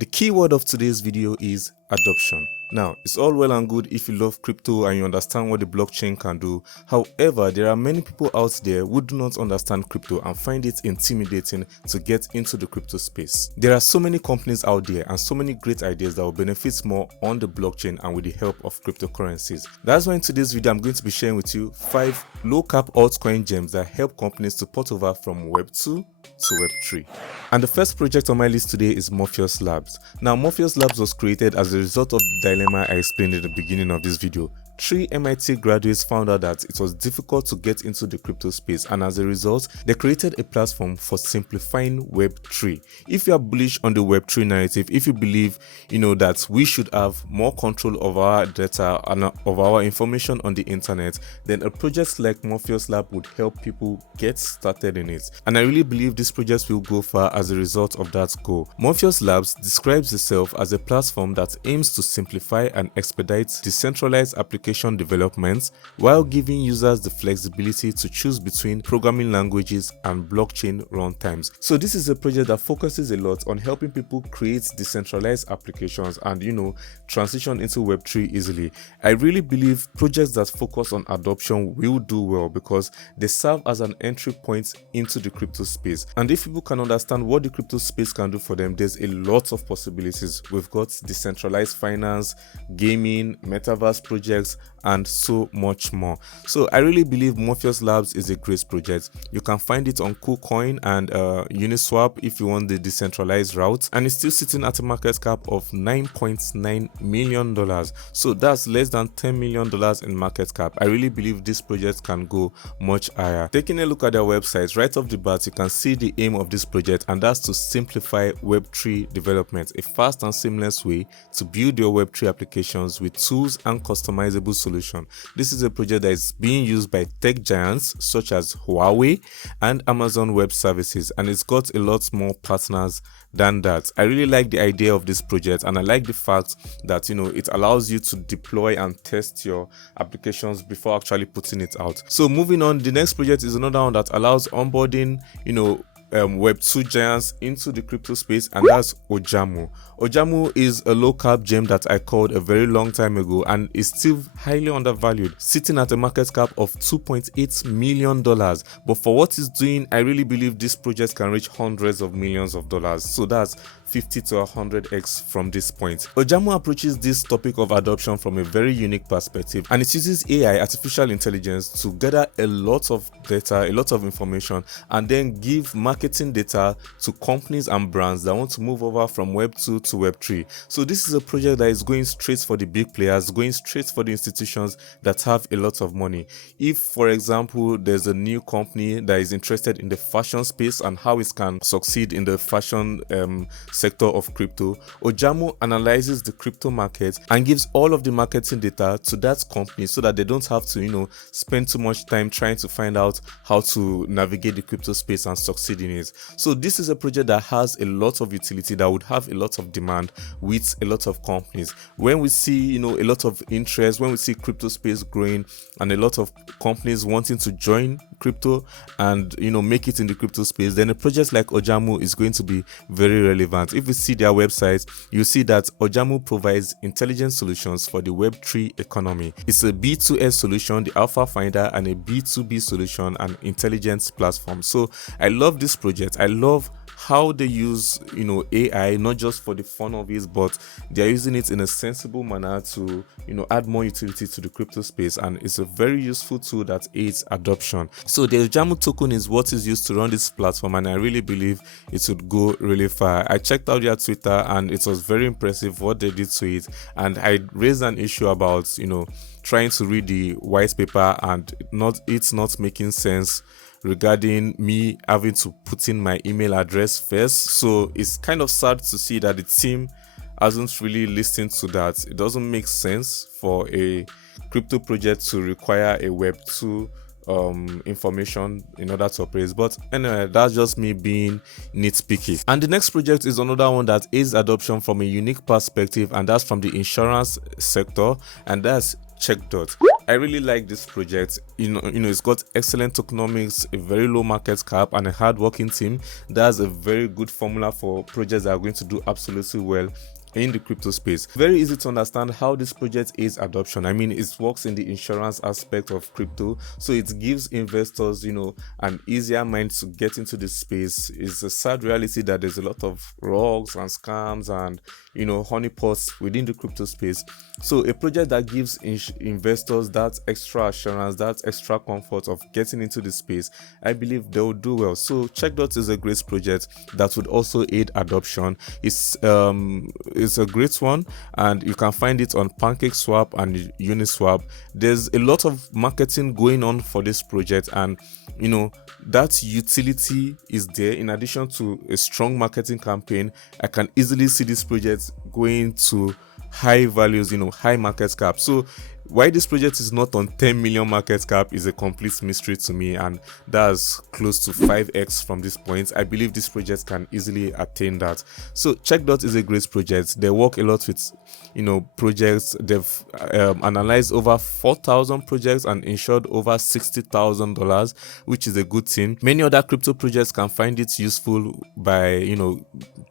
The keyword of today's video is adoption. Now, it's all well and good if you love crypto and you understand what the blockchain can do. However, there are many people out there who do not understand crypto and find it intimidating to get into the crypto space. There are so many companies out there and so many great ideas that will benefit more on the blockchain and with the help of cryptocurrencies. That's why in today's video, I'm going to be sharing with you 5 low-cap altcoin gems that help companies to port over from Web2 to Web3. And the first project on my list today is Morpheus Labs. Now, Morpheus Labs was created as a result of the dilemma I explained at the beginning of this video. 3 MIT graduates found out that it was difficult to get into the crypto space, and as a result, they created a platform for simplifying Web3. If you are bullish on the Web3 narrative, if you believe, that we should have more control of our data and of our information on the internet, then a project like Morpheus Lab would help people get started in it. And I really believe this project will go far as a result of that goal. Morpheus Labs describes itself as a platform that aims to simplify and expedite decentralized application development while giving users the flexibility to choose between programming languages and blockchain runtimes. So this is a project that focuses a lot on helping people create decentralized applications and transition into Web3 easily. I really believe projects that focus on adoption will do well because they serve as an entry point into the crypto space. And if people can understand what the crypto space can do for them, there's a lot of possibilities. We've got decentralized finance, gaming, metaverse projects, and so much more. So I really believe Morpheus Labs is a great project. You can find it on KuCoin and Uniswap if you want the decentralized route, and it's still sitting at a market cap of $9.9 million. So that's less than $10 million in market cap. I really believe this project can go much higher. Taking a look at their website, right off the bat, you can see the aim of this project, and that's to simplify Web3 development, a fast and seamless way to build your Web3 applications with tools and customizable solution. This is a project that is being used by tech giants such as Huawei and Amazon Web Services, and it's got a lot more partners than that. I really like the idea of this project, and I like the fact that it allows you to deploy and test your applications before actually putting it out. So moving on, the next project is another one that allows onboarding Web2 giants into the crypto space, and that's Ojamu. Ojamu is a low-cap gem that I called a very long time ago and is still highly undervalued, sitting at a market cap of $2.8 million. But for what it's doing, I really believe this project can reach hundreds of millions of dollars. So that's 50 to 100x from this point. Ojamu approaches this topic of adoption from a very unique perspective, and it uses AI, artificial intelligence, to gather a lot of data, a lot of information, and then give marketing data to companies and brands that want to move over from Web2 to Web3. So this is a project that is going straight for the big players, going straight for the institutions that have a lot of money. If, for example, there's a new company that is interested in the fashion space and how it can succeed in the fashion sector of crypto, Ojamu analyzes the crypto market and gives all of the marketing data to that company so that they don't have to spend too much time trying to find out how to navigate the crypto space and succeed in it. So this is a project that has a lot of utility, that would have a lot of demand with a lot of companies. When we see a lot of interest, when we see crypto space growing and a lot of companies wanting to join crypto and make it in the crypto space, then a project like Ojamu is going to be very relevant. If you see their website, you see that Ojamu provides intelligent solutions for the Web3 economy. It's a B2S solution, the Alpha Finder, and a B2B solution, an intelligence platform. So I love this project. I love how they use AI, not just for the fun of it, but they're using it in a sensible manner to add more utility to the crypto space, and it's a very useful tool that aids adoption. So the Ojamu token is what is used to run this platform, and I really believe it would go really far. I checked out their Twitter and it was very impressive what they did to it, and I raised an issue about trying to read the white paper and it's not making sense regarding me having to put in my email address first. So it's kind of sad to see that the team hasn't really listened to that. It doesn't make sense for a crypto project to require a Web2 information in order to operate. But anyway, that's just me being nitpicky. And the next project is another one that aids adoption from a unique perspective, and that's from the insurance sector, and that's CheckDot. I really like this project. It's got excellent tokenomics, a very low market cap, and a hard-working team. That's a very good formula for projects that are going to do absolutely well in the crypto space. Very easy to understand how this project aids adoption. I mean, it works in the insurance aspect of crypto, so it gives investors, an easier mind to get into this space. It's a sad reality that there's a lot of rogues and scams and honeypots within the crypto space. So a project that gives investors that extra assurance, that extra comfort of getting into the space, I believe they'll do well. So CheckDot is a great project that would also aid adoption. It's a great one, and you can find it on PancakeSwap and Uniswap. There's a lot of marketing going on for this project, and that utility is there. In addition to a strong marketing campaign, I can easily see this project going to high values, high market cap. So why this project is not on 10 million market cap is a complete mystery to me, and that's close to 5x from this point. I believe this project can easily attain that. So CheckDot is a great project. They work a lot with projects. They've analyzed over 4,000 projects and insured over $60,000, which is a good thing. Many other crypto projects can find it useful by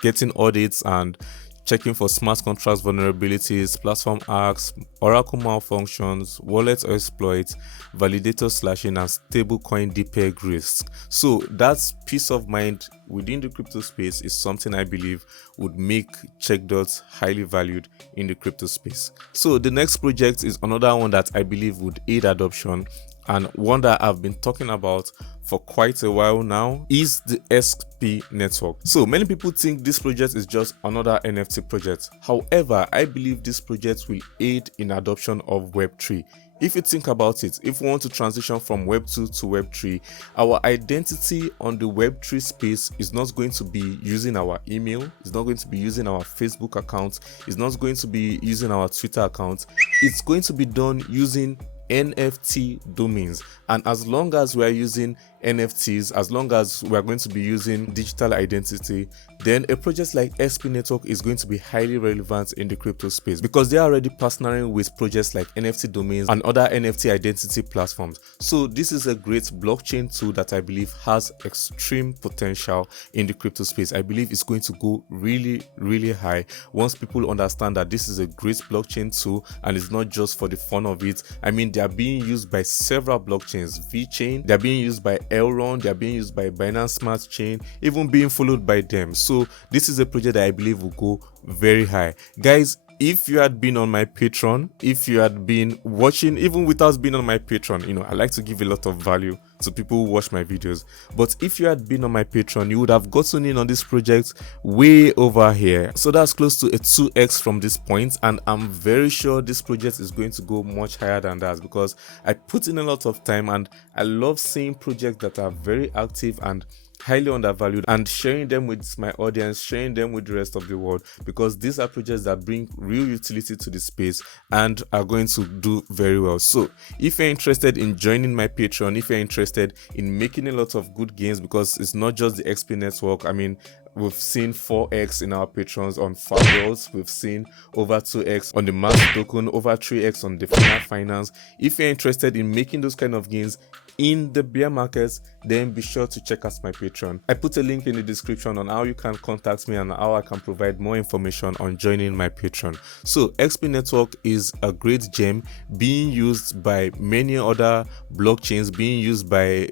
getting audits and checking for smart contracts vulnerabilities, platform hacks, oracle malfunctions, wallet exploits, validator slashing, and stablecoin depeg risks. So that's peace of mind within the crypto space is something I believe would make CheckDot highly valued in the crypto space. So the next project is another one that I believe would aid adoption, and one that I've been talking about for quite a while now is the XP network. So many people think this project is just another NFT project. However, I believe this project will aid in adoption of Web3. If you think about it, if we want to transition from Web2 to Web3, our identity on the Web3 space is not going to be using our email, it's not going to be using our Facebook account, it's not going to be using our Twitter account. It's going to be done using NFT domains. And as long as we are using NFTs, as long as we are going to be using digital identity, then a project like XP Network is going to be highly relevant in the crypto space because they are already partnering with projects like NFT domains and other NFT identity platforms. So this is a great blockchain tool that I believe has extreme potential in the crypto space. I believe it's going to go really, really high once people understand that this is a great blockchain tool and it's not just for the fun of it. I mean, they are being used by several blockchains, VeChain, they are being used by Elrond, they are being used by Binance Smart Chain, even being followed by them. So this is a project that I believe will go very high. Guys, if you had been on my Patreon, if you had been watching even without being on my Patreon, I like to give a lot of value to people who watch my videos, but if you had been on my Patreon, you would have gotten in on this project way over here. So that's close to a 2x from this point, and I'm very sure this project is going to go much higher than that because I put in a lot of time, and I love seeing projects that are very active and highly undervalued and sharing them with my audience, sharing them with the rest of the world, because these are projects that bring real utility to the space and are going to do very well. So if you're interested in joining my Patreon, if you're interested in making a lot of good gains, because it's not just the XP network, I mean, we've seen 4x in our patrons on Fables, we've seen over 2x on the Max token, over 3x on the Finance. If you're interested in making those kind of gains in the bear markets, then be sure to check out my Patreon. I put a link in the description on how you can contact me and how I can provide more information on joining my Patreon. So XP Network is a great gem being used by many other blockchains, being used by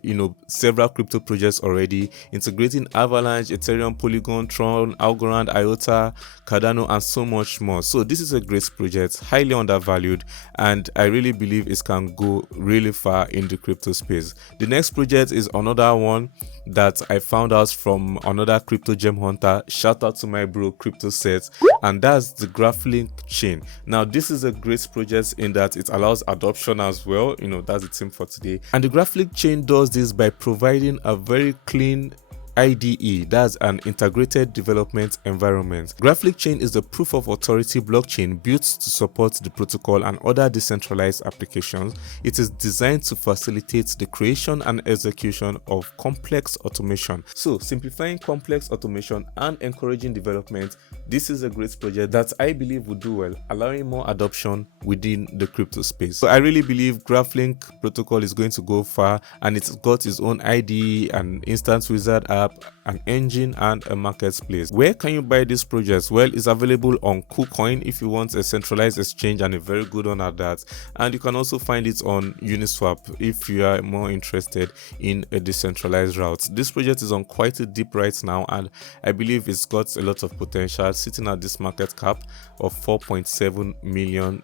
several crypto projects already, integrating Avalanche, Ethereum, Polygon, Tron, Algorand, IOTA, Cardano, and so much more. So this is a great project, highly undervalued, and I really believe it can go really far in the crypto space. The next project is another one that I found out from another crypto gem hunter. Shout out to my bro Crypto Set, and that's the GraphLink chain. Now this is a great project in that it allows adoption as well. That's the theme for today. And the GraphLink chain does this by providing a very clean IDE, that's an integrated development environment. Graphic Chain is the proof of authority blockchain built to support the protocol and other decentralized applications. It is designed to facilitate the creation and execution of complex automation. So, simplifying complex automation and encouraging development, this is a great project that I believe would do well, allowing more adoption within the crypto space. So I really believe GraphLink protocol is going to go far, and it's got its own IDE, an instance wizard app, an engine, and a marketplace. Where can you buy these projects? Well, it's available on KuCoin if you want a centralized exchange, and a very good one at that. And you can also find it on Uniswap if you are more interested in a decentralized route. This project is on quite a deep right now, and I believe it's got a lot of potential, sitting at this market cap of $4.7 million.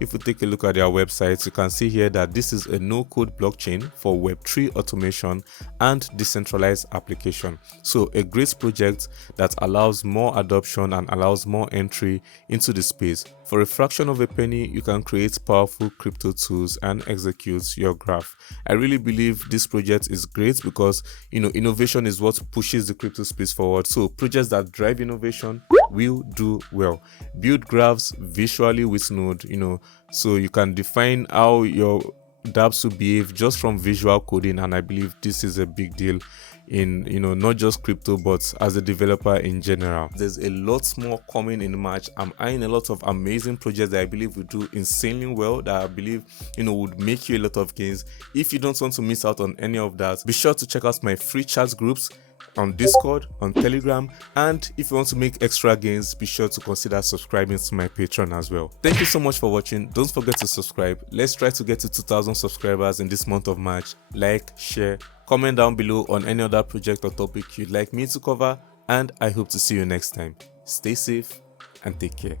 If we take a look at their website, you can see here that this is a no-code blockchain for Web3 automation and decentralized application. So a great project that allows more adoption and allows more entry into the space. For a fraction of a penny, you can create powerful crypto tools and execute your graph. I really believe this project is great because, innovation is what pushes the crypto space forward. So projects that drive innovation will do well. Build graphs visually with Node, so you can define how your dApps will behave just from visual coding, and I believe this is a big deal in not just crypto but as a developer in general. There's a lot more coming in March. I'm eyeing a lot of amazing projects that I believe will do insanely well, that I believe would make you a lot of gains. If you don't want to miss out on any of that, be sure to check out my free chat groups on Discord, on Telegram, and if you want to make extra gains, be sure to consider subscribing to my Patreon as well. Thank you so much for watching. Don't forget to subscribe. Let's try to get to 2,000 subscribers in this month of March. Like, share, comment down below on any other project or topic you'd like me to cover, and I hope to see you next time. Stay safe and take care.